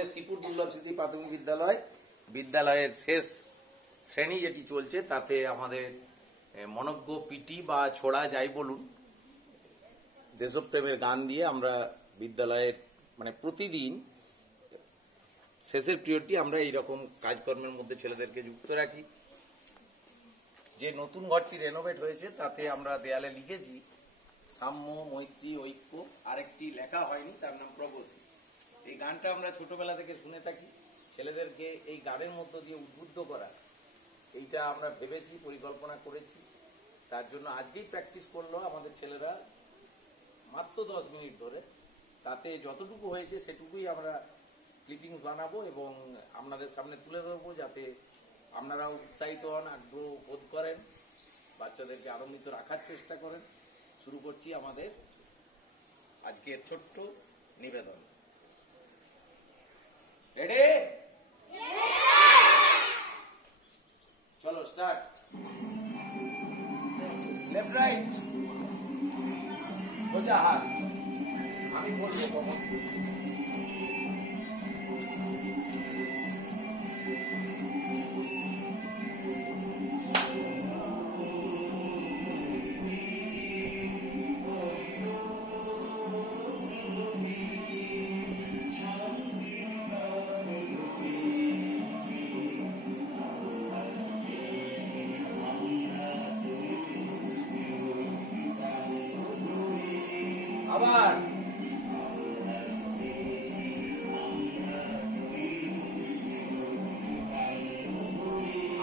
আমাদের শ্রীপুর দুর্লভ স্মৃতি প্রাথমিক বিদ্যালয়ের শেষ শ্রেণী যেটি চলছে, তাতে আমাদের মনজ্ঞ পিটি বা ছোড়া যাই বলুন, দেশপ্রেমের গান দিয়ে আমরা বিদ্যালয়ের মানে প্রতিদিন শেষের পিরিয়ডটি আমরা এইরকম কাজকর্মের মধ্যে ছেলেদেরকে যুক্ত রাখি। যে নতুন ঘরটি রেনোভেট হয়েছে তাতে আমরা দেয়ালে লিখেছি সাম্য, মৈত্রী, ঐক্য। আরেকটি লেখা হয়নি, তার নাম প্রগতি। এই গানটা আমরা ছোটবেলা থেকে শুনে থাকি। ছেলেদেরকে এই গানের মধ্য দিয়ে উদ্বুদ্ধ করা, এইটা আমরা ভেবেছি, পরিকল্পনা করেছি। তার জন্য আজকেই প্র্যাকটিস করলো আমাদের ছেলেরা মাত্র 10 মিনিট ধরে। তাতে যতটুকু হয়েছে সেটুকুই আমরা ক্লিপিংস বানাবো এবং আপনাদের সামনে তুলে ধরবো, যাতে আপনারাও উৎসাহিত হন, আগ্রহ বোধ করেন, বাচ্চাদেরকে আনন্দিত রাখার চেষ্টা করেন। শুরু করছি আমাদের আজকের ছোট্ট নিবেদন। রেডি? চলো স্টার্ট। লেফট রাইট, সোজা হাত। আমি বলবো কখন।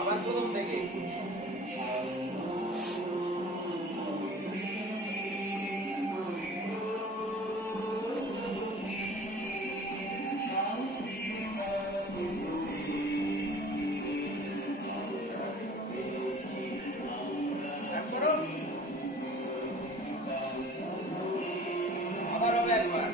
আবার প্রথম থেকে। আবার হবে একবার।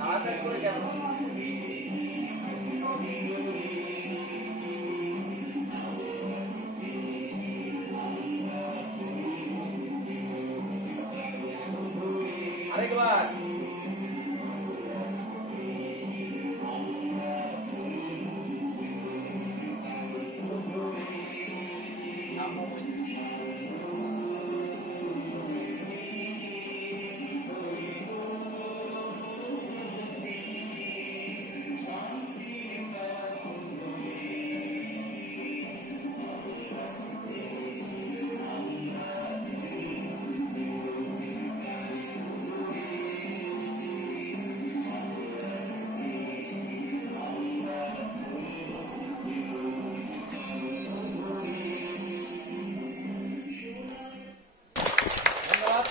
তাড়াতাড়ি করে কেন? আরেকবার।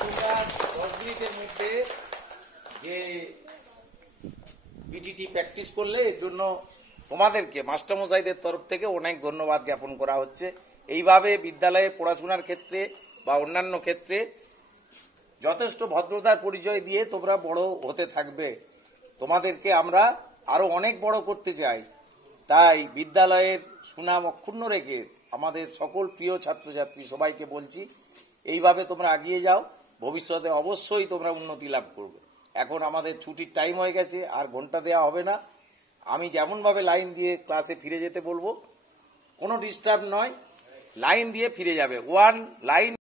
তোমরা 10 মিনিটের মধ্যে যে বিটিটি প্র্যাকটিস করলে, এর জন্য তোমাদেরকে মাস্টারমশাইদের তরফ থেকে অনেক ধন্যবাদ জ্ঞাপন করা হচ্ছে। এইভাবে বিদ্যালয়ে পড়াশোনার ক্ষেত্রে বা অন্যান্য ক্ষেত্রে যথেষ্ট ভদ্রতার পরিচয় দিয়ে তোমরা বড় হতে থাকবে। তোমাদেরকে আমরা আরো অনেক বড় করতে চাই। তাই বিদ্যালয়ের সুনাম অক্ষুণ্ণ রেখে আমাদের সকল প্রিয় ছাত্রছাত্রী সবাইকে বলছি, এইভাবে তোমরা এগিয়ে যাও। ভবিষ্যতে অবশ্যই তোমরা উন্নতি লাভ করবে। এখন আমাদের ছুটির টাইম হয়ে গেছে, আর ঘন্টা দেওয়া হবে না। আমি যেমনভাবে লাইন দিয়ে ক্লাসে ফিরে যেতে বলবো, কোনো ডিস্টার্ব নয়, লাইন দিয়ে ফিরে যাবে। 1 লাইন।